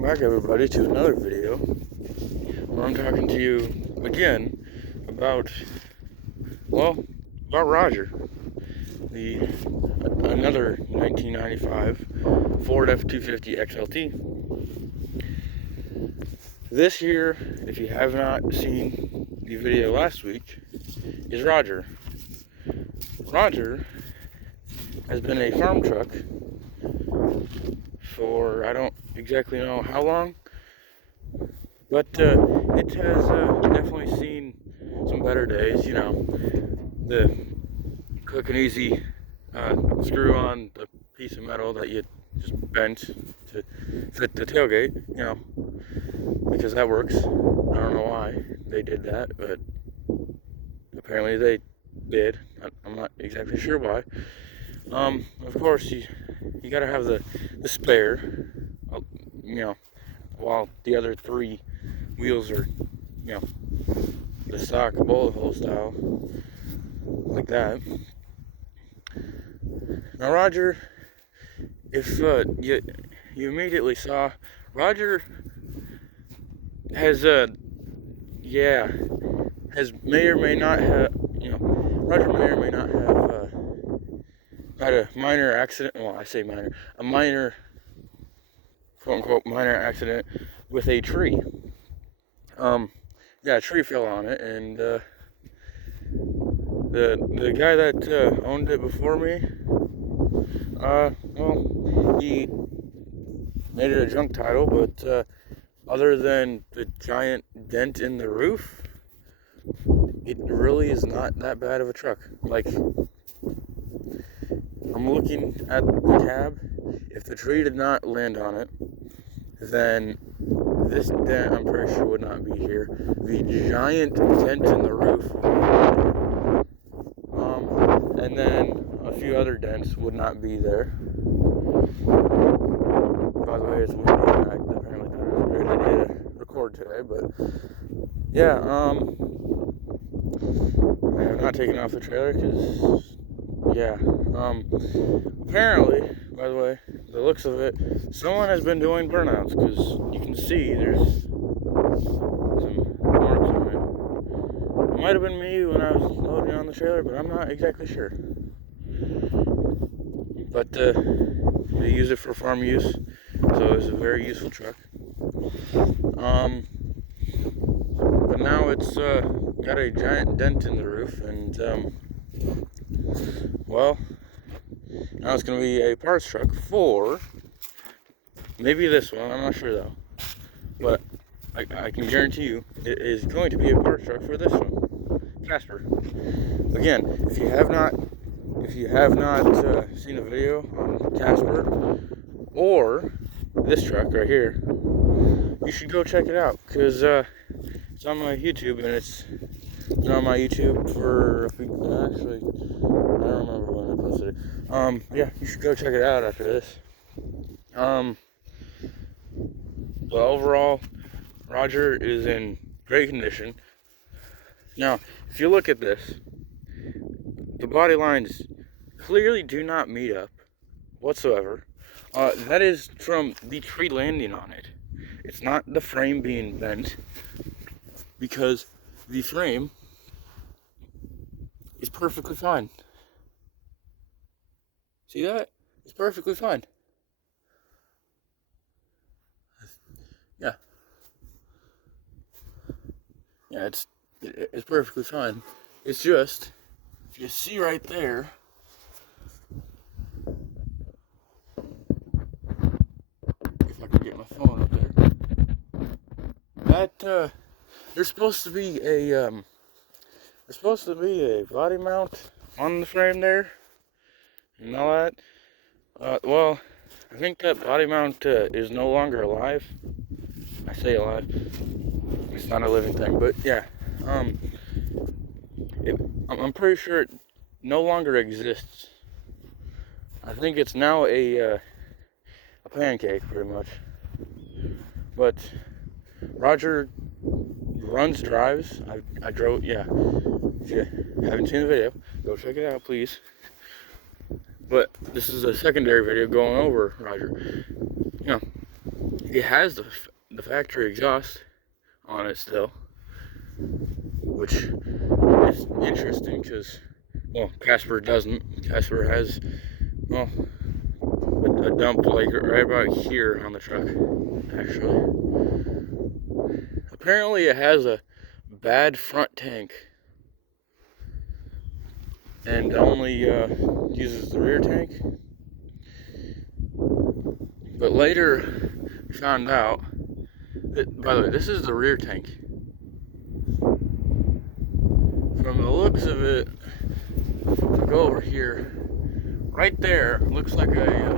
Welcome back, everybody, to another video where I'm talking to you again about Roger, another 1995 Ford F-250 XLT. This here, if you have not seen the video last week, is Roger. Roger has been a farm truck for I don't exactly know how long, but it has definitely seen some better days. You know, the quick and easy screw on the piece of metal that you just bent to fit the tailgate, you know, because that works. I don't know why they did that, but apparently they did. I'm not exactly sure why. Of course, you gotta have the spare, you know, while the other three wheels are, you know, the stock bullet hole style, like that. Now, Roger, if you immediately saw, Roger has may or may not have, you know, Roger may or may not have had a minor accident. Well, I say minor, a minor, quote unquote, minor accident with a tree. Yeah, a tree fell on it, and the guy that owned it before me, well, he made it a junk title, but other than the giant dent in the roof, it really is not that bad of a truck. Like, I'm looking at the cab. If the tree did not land on it, then this dent, I'm pretty sure, would not be here. The giant dent in the roof, and then a few other dents would not be there. By the way, it's windy, and I apparently thought it was a great idea to record today, but yeah, I have not taken off the trailer because, yeah, apparently, by the way, the looks of it, someone has been doing burnouts, because you can see there's some marks on it. It might have been me when I was loading on the trailer, but I'm not exactly sure. But they use it for farm use, so it's a very useful truck. But now it's got a giant dent in the roof, and well, now it's going to be a parts truck for maybe this one. I'm not sure though, but I can guarantee you it is going to be a parts truck for this one, Casper. Again, if you have not seen a video on Casper or this truck right here, you should go check it out, because it's on my YouTube, and it's been on my YouTube for actually, I don't remember when I posted it. Yeah, you should go check it out after this. But overall, Roger is in great condition. Now, if you look at this, the body lines clearly do not meet up whatsoever. That is from the tree landing on it. It's not the frame being bent, because the frame is perfectly fine. See that? It's perfectly fine. Yeah. Yeah, it's perfectly fine. It's just, if you see right there, if I can get my phone up there, that there's supposed to be a body mount on the frame there, and all that. Well, I think that body mount is no longer alive. I say alive. It's not a living thing, but yeah. I'm pretty sure it no longer exists. I think it's now a pancake, pretty much. But Roger drives. I drove, yeah. If you haven't seen the video, go check it out, please. But this is a secondary video going over Roger. You know, it has the factory exhaust on it still, which is interesting because, well, Casper doesn't. Casper has, well, a dump like right about here on the truck, actually. Apparently it has a bad front tank and only uses the rear tank. But later we found out that, by the way, this is the rear tank. From the looks of it, to go over here, right there looks like a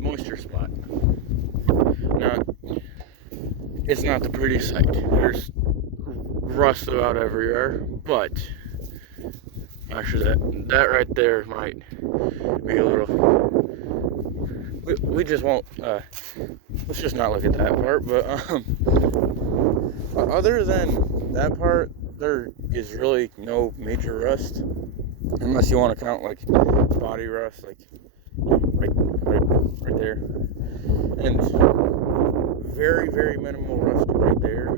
moisture spot. Now, it's not the prettiest sight. There's rust about everywhere, but actually that right there might be a little. We just won't. Let's just not look at that part. But other than that part, there is really no major rust, unless you want to count like body rust, like right there, and very minimal rust right there.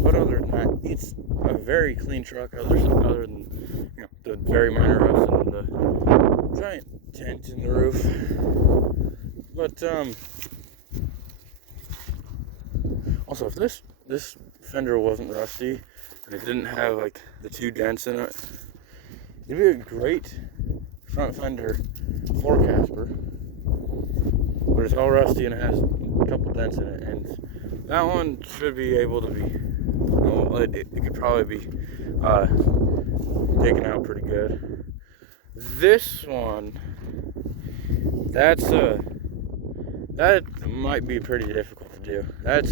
But other than that, it's a very clean truck. Other than the very minor rust and the giant dent in the roof. But also, if this fender wasn't rusty and it didn't have like the 2 dents in it, it'd be a great front fender for Casper. But it's all rusty and it has a couple dents in it, and that one should be able to be. Well, it could probably be taken out pretty good. This one, that might be pretty difficult to do. That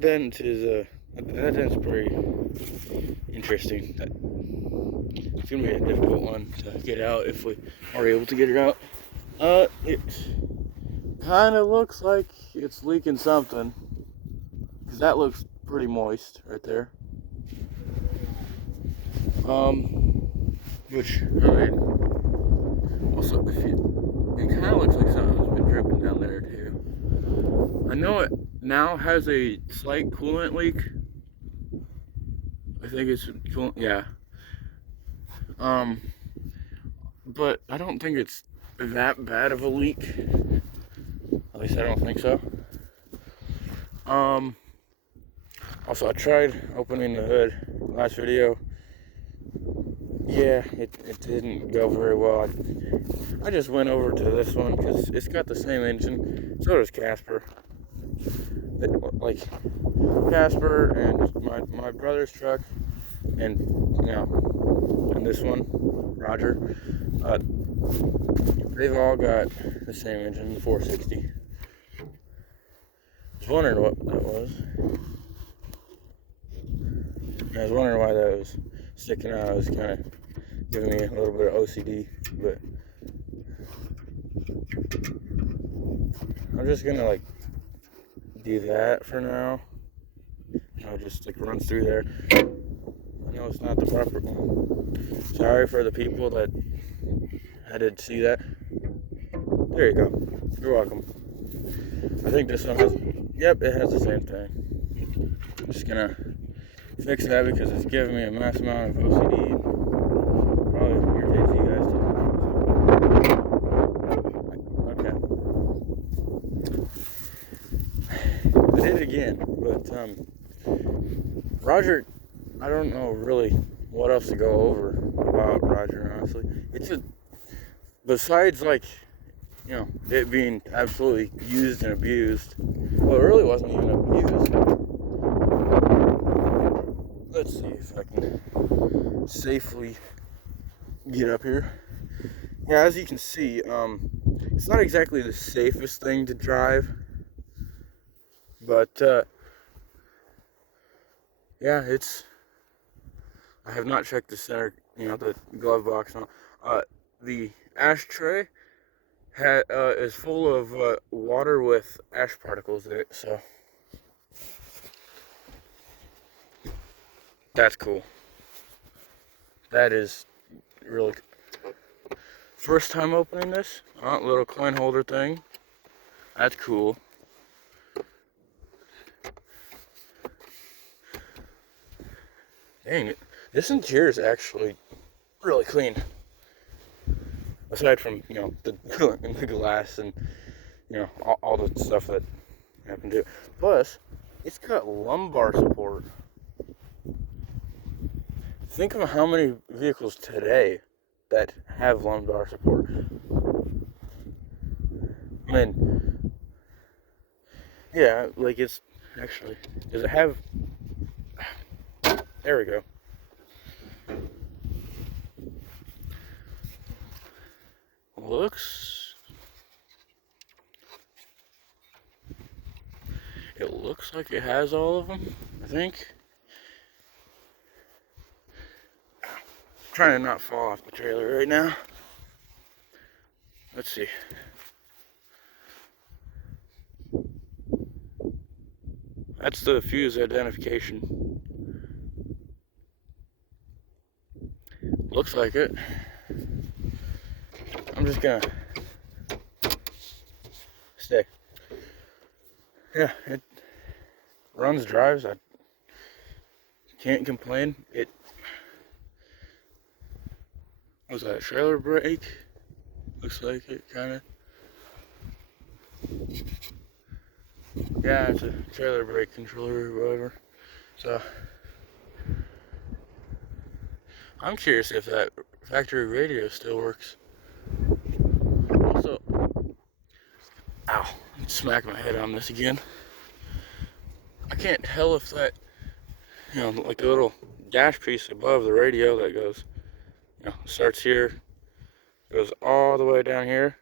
dent is that dent's pretty interesting. It's gonna be a difficult one to get out if we are able to get it out. It kind of looks like it's leaking something, because that looks pretty moist right there. Which, I mean, also, it kind of looks like something's been dripping down there too. I know it now has a slight coolant leak. I think it's coolant, yeah. But I don't think it's that bad of a leak. At least I don't think so. Also, I tried opening the hood last video. Yeah, it didn't go very well. I just went over to this one because it's got the same engine. So does Casper. Like Casper and my brother's truck, and and this one, Roger. They've all got the same engine, the 460. I was wondering what that was. I was wondering why that was sticking out. It was kind of giving me a little bit of OCD, but I'm just gonna do that for now. Just run through there. I know it's not the proper one. Sorry for the people that had to see that. There you go. You're welcome. I think this one has. Yep, it has the same thing. I'm just gonna fix that because it's giving me a mass amount of OCD. Probably irritates you guys too. Okay. I did it again, but Roger, I don't know really what else to go over about Roger, honestly. Besides it being absolutely used and abused. Well, it really wasn't even abused. Let's see if I can safely get up here. Yeah, as you can see, it's not exactly the safest thing to drive, but yeah, I have not checked the center, the glove box. The ashtray is full of water with ash particles in it, so That's cool. That is really first time opening this. Oh, little coin holder thing. That's cool. Dang it. This interior is actually really clean. Aside from, you know, the glass and, you know, all the stuff that happened to it. Plus, it's got lumbar support. Think of how many vehicles today that have lumbar support. I mean, yeah, like it's actually, does it have, there we go. It looks like it has all of them, I think. I'm trying to not fall off the trailer right now. Let's see. That's the fuse identification. Looks like it. I'm just gonna stay. Yeah, it runs, drives. I can't complain. It was that trailer brake. Looks like it, kind of. Yeah, it's a trailer brake controller or whatever. So I'm curious if that factory radio still works. Also, ow, smack my head on this again. I can't tell if that, you know, like the little dash piece above the radio that goes, you know, starts here, goes all the way down here,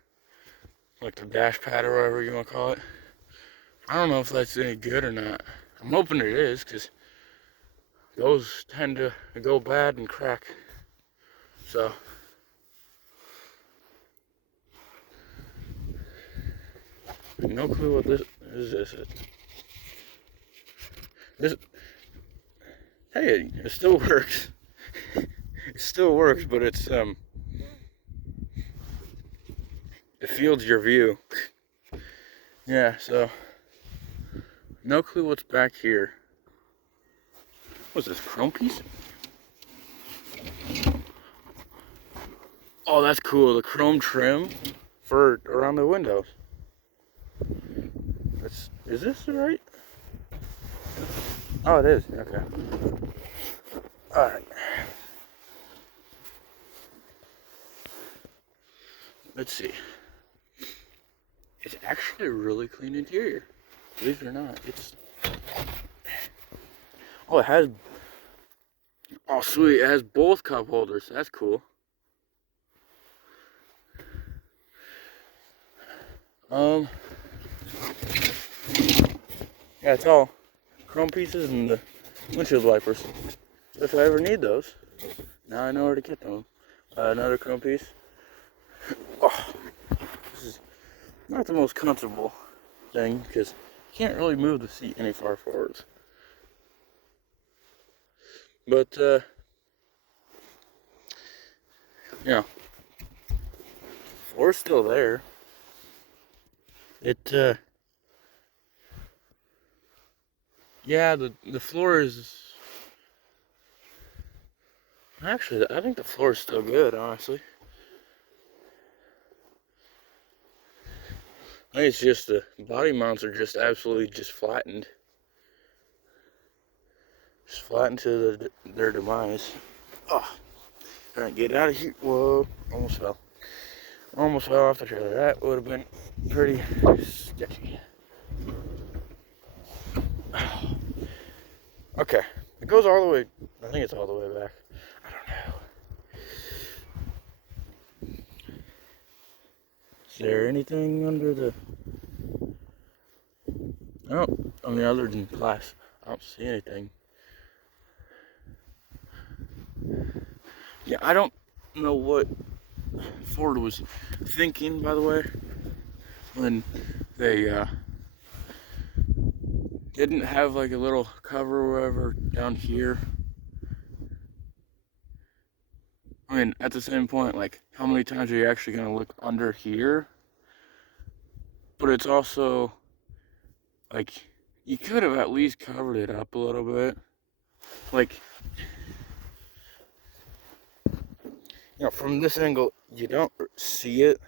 like the dash pad or whatever you want to call it. I don't know if that's any good or not. I'm hoping it is, because those tend to go bad and crack. So, no clue what this is. This, hey, it still works. It still works, but it's it fields your view. Yeah, so no clue what's back here. What's this, chrome piece? Oh, that's cool. The chrome trim for around the windows. Is this right? Oh, it is. Okay. All right. Let's see. It's actually a really clean interior. Believe it or not, it's. Oh, it has. Oh, sweet! It has both cup holders. That's cool. Yeah, it's all chrome pieces and the windshield wipers. If I ever need those, now I know where to get them. Another chrome piece. Oh, this is not the most comfortable thing because you can't really move the seat any far forwards. But, you know, floor's still there. Yeah, the floor is, actually, I think the floor is still good, honestly. I think it's just the body mounts are just absolutely just flattened. Just flattened to their demise. Oh, trying to get out of here. Whoa, almost fell. Almost fell off the trailer. That would have been pretty sketchy. Okay, it goes all the way, I think it's all the way back. I don't know. Is there anything under the, oh, I mean other than glass, I don't see anything. Yeah, I don't know what Ford was thinking, by the way, when they didn't have like a little cover or whatever down here I mean, at the same point, like, how many times are you actually going to look under here? But it's also, like, you could have at least covered it up a little bit. Like, you know, from this angle, you don't see it,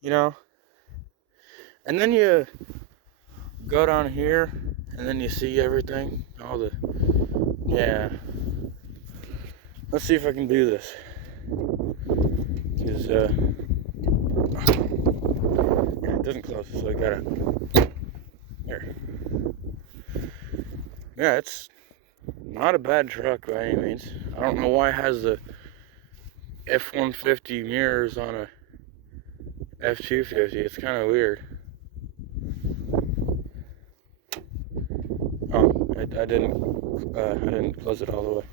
you know? And then you go down here, and then you see everything, all the, yeah. Let's see if I can do this. Because, yeah, it doesn't close, so I gotta, here. Yeah, it's not a bad truck by any means. I don't know why it has the F-150 mirrors on a F-250. It's kind of weird. Oh, I didn't close it all the way.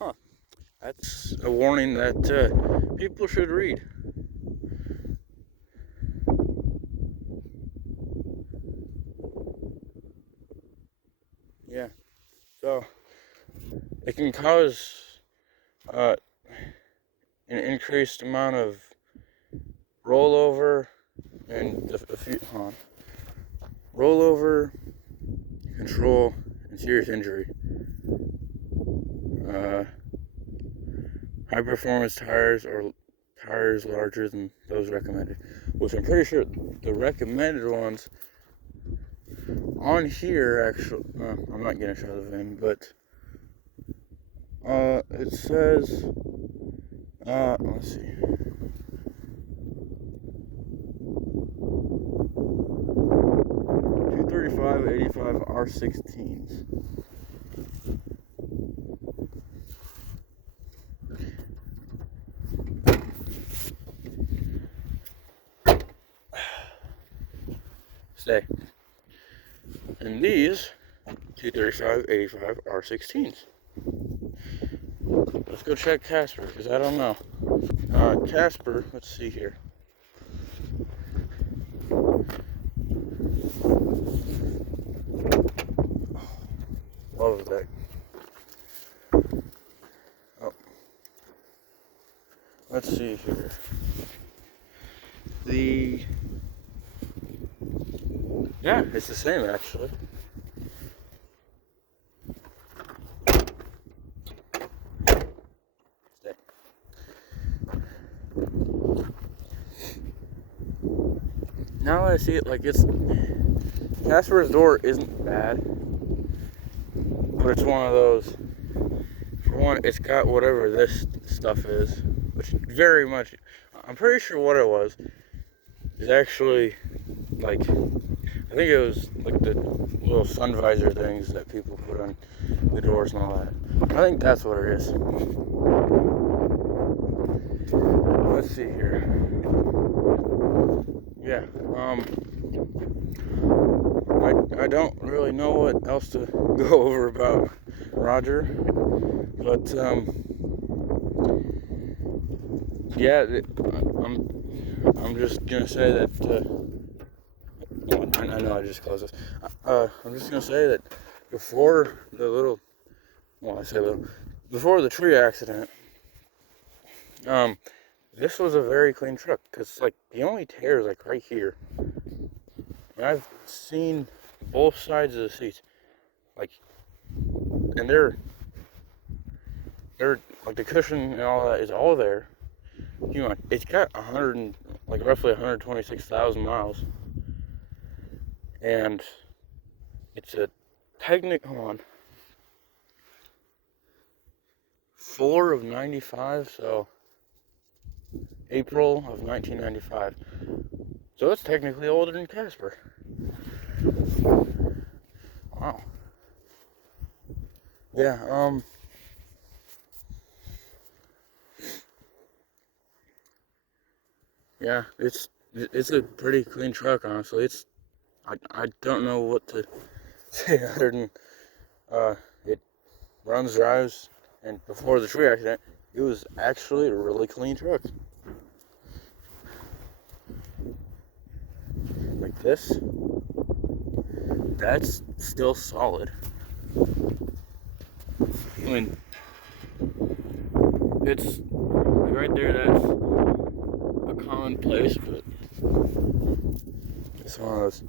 Huh. That's a warning that people should read. Yeah. So it can cause an increased amount of rollover and rollover, control, and serious injury. High performance tires or tires larger than those recommended, which I'm pretty sure the recommended ones on here actually, I'm not gonna show the VIN, but it says, let's see. $235.85 R16s. Stay. And these 235.85 R16s. Let's go check Casper, because I don't know. Casper, let's see here. Love that. Oh. Let's see here. Yeah, it's the same actually. Stay. Now that I see it, like, it's Casper's door isn't bad, but it's one of those. For one, it's got whatever this stuff is, which very much, I'm pretty sure what it was is actually, like, I think it was like the little sun visor things that people put on the doors and all that. I think that's what it is. Let's see here. Yeah, I don't really know what else to go over about Roger, but yeah, I'm just gonna say that. I know I just closed this. I'm just gonna say that before the little, well, I say little, before the tree accident, this was a very clean truck, because like the only tear is like right here. And I've seen both sides of the seats, like, and they're like the cushion and all that is all there. You know, it's got roughly 126,000 miles, and it's a hold on, 4 of 95, so April of 1995. So it's technically older than Casper. Wow. Yeah, yeah, it's a pretty clean truck, honestly. I don't know what to say other than it runs, drives, and before the tree accident, it was actually a really clean truck. this, that's still solid. I mean, it's right there, that's a common place, but it's one of those,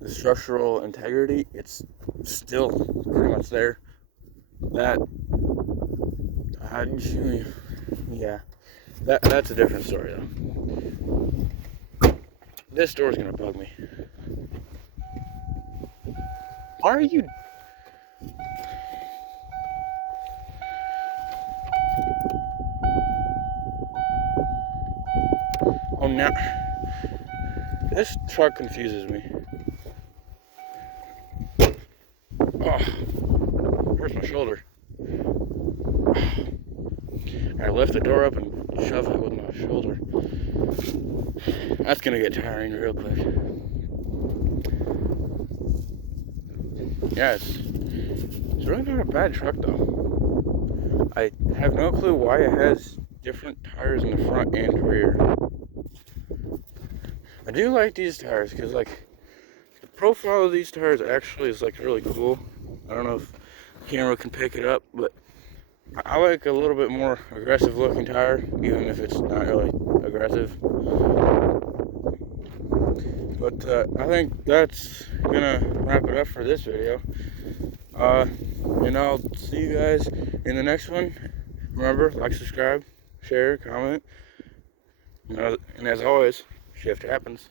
the structural integrity, it's still pretty much there. That, yeah, that's a different story though. This door's gonna bug me. Why are you? Oh, now this truck confuses me. Oh, hurts my shoulder. I lift the door up and shove it with my shoulder. That's gonna get tiring real quick. Yeah, it's really not a bad truck though. I have no clue why it has different tires in the front and rear. I do like these tires because, like, the profile of these tires actually is like really cool. I don't know if the camera can pick it up, but I like a little bit more aggressive looking tire, even if it's not really aggressive. But I think that's gonna wrap it up for this video. And I'll see you guys in the next one. Remember, like, subscribe, share, comment. And as always, shift happens.